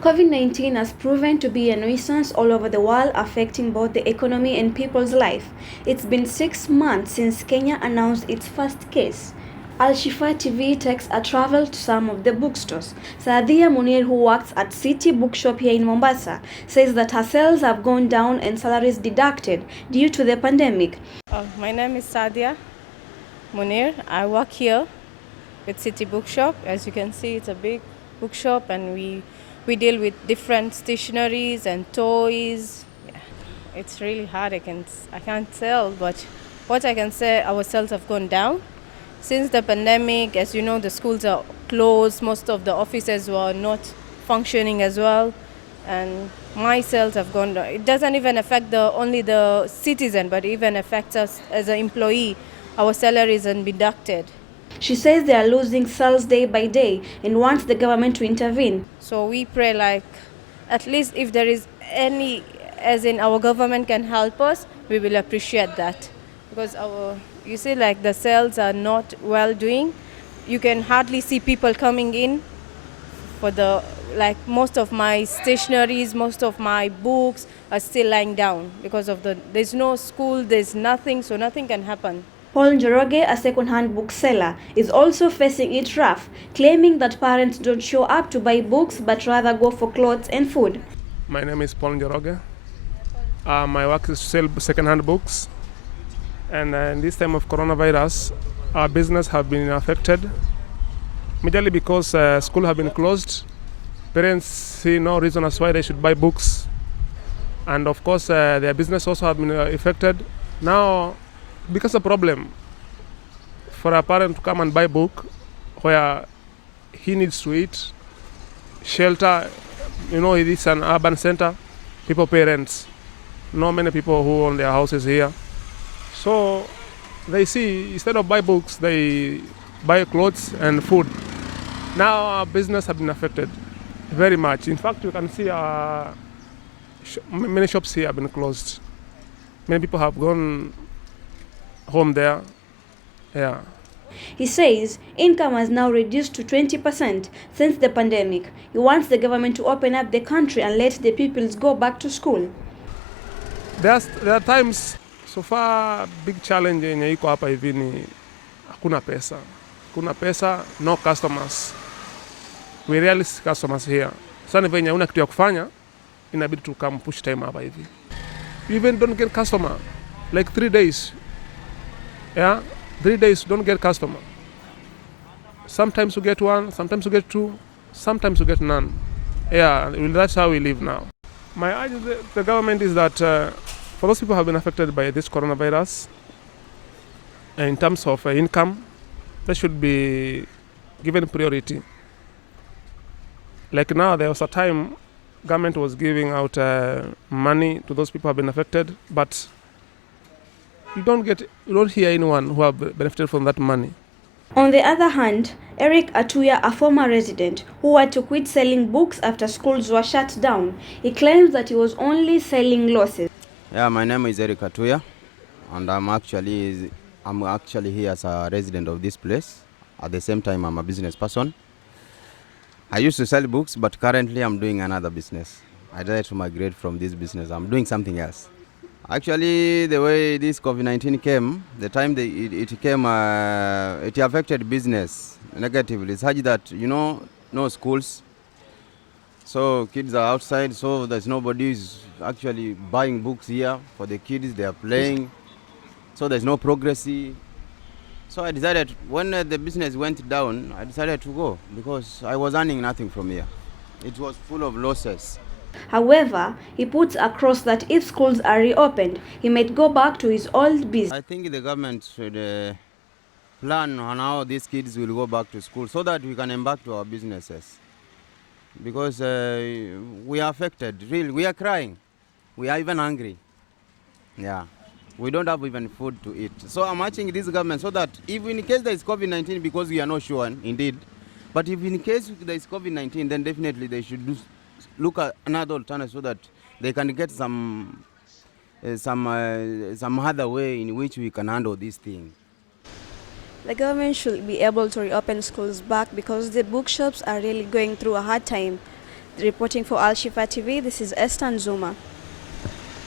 COVID-19 has proven to be a nuisance all over the world, affecting both the economy and people's life. It's been 6 months since Kenya announced its first case. AL-SHIFAA TV takes a travel to some of the bookstores. Saadia Munir, who works at City Bookshop here in Mombasa, says that her sales have gone down and salaries deducted due to the pandemic. My name is Saadia Munir. I work here with City Bookshop. As you can see, it's a big bookshop, and we deal with different stationeries and toys. Yeah. It's really hard. I can't tell, but what I can say, our sales have gone down since the pandemic. As you know, the schools are closed. Most of the offices were not functioning as well, and my sales have gone down. It doesn't even affect only the citizen, but even affects us as an employee. Our salaries are deducted. She says they are losing sales day by day and wants the government to intervene. So we pray, like, at least if there is any, as in our government can help us, we will appreciate that. Because you see, like, the sales are not well doing. You can hardly see people coming in for most of my stationeries, most of my books are still lying down because of there's no school, there's nothing, so nothing can happen. Paul Njoroge, a second-hand bookseller, is also facing it rough, claiming that parents don't show up to buy books but rather go for clothes and food. My name is Paul Njoroge. My work is to sell second-hand books. And in this time of coronavirus, our business have been affected, majorly because school have been closed. Parents see no reason as why they should buy books. And of course, their business also have been affected. Now, because a problem for a parent to come and buy a book where he needs to eat, shelter, it is an urban center, people pay rents. Not many people who own their houses here. So they see, instead of buy books, they buy clothes and food. Now our business has been affected very much. In fact, you can see many shops here have been closed. Many people have gone home there. Yeah. He says income has now reduced to 20% since the pandemic. He wants the government to open up the country and let the pupils go back to school. There are times, so far, big challenge yenye iko hapa hivi ni hakuna pesa. Hakuna pesa, no customers. We rarely see customers here. Sasa venye una kitu ya kufanya, inabidi tu come push time hapa hivi. You even don't get customer. Like 3 days. Yeah, 3 days don't get customer. Sometimes you get one, sometimes you get two, sometimes you get none. Yeah, that's how we live now. My urge to the government is that for those people who have been affected by this coronavirus, in terms of income, they should be given priority. Like now, there was a time government was giving out money to those people who have been affected, but you don't hear anyone who have benefited from that money. On the other hand, Eric Atuya, a former resident who had to quit selling books after schools were shut down, he claims that he was only selling losses. Yeah, my name is Eric Atuya, and I'm actually here as a resident of this place. At the same time, I'm a business person. I used to sell books, but currently I'm doing another business. I decided to migrate from this business. I'm doing something else. Actually, the way this COVID-19 came, the time it came, it affected business negatively. It's such that, no schools. So kids are outside, so there's nobody who's actually buying books here for the kids. They are playing. So there's no progress. So I decided, when the business went down, I decided to go because I was earning nothing from here. It was full of losses. However, he puts across that if schools are reopened, he might go back to his old business. I think the government should plan on how these kids will go back to school so that we can embark to our businesses. Because we are affected, really. We are crying. We are even hungry. Yeah. We don't have even food to eat. So I'm urging this government so that if in case there is COVID-19, because we are not sure, indeed, but if in case there is COVID-19, then definitely they should look at another alternative so that they can get some other way in which we can handle this thing. The government should be able to reopen schools back because the bookshops are really going through a hard time. Reporting for AL-SHIFAA TV, this is Esther Zuma.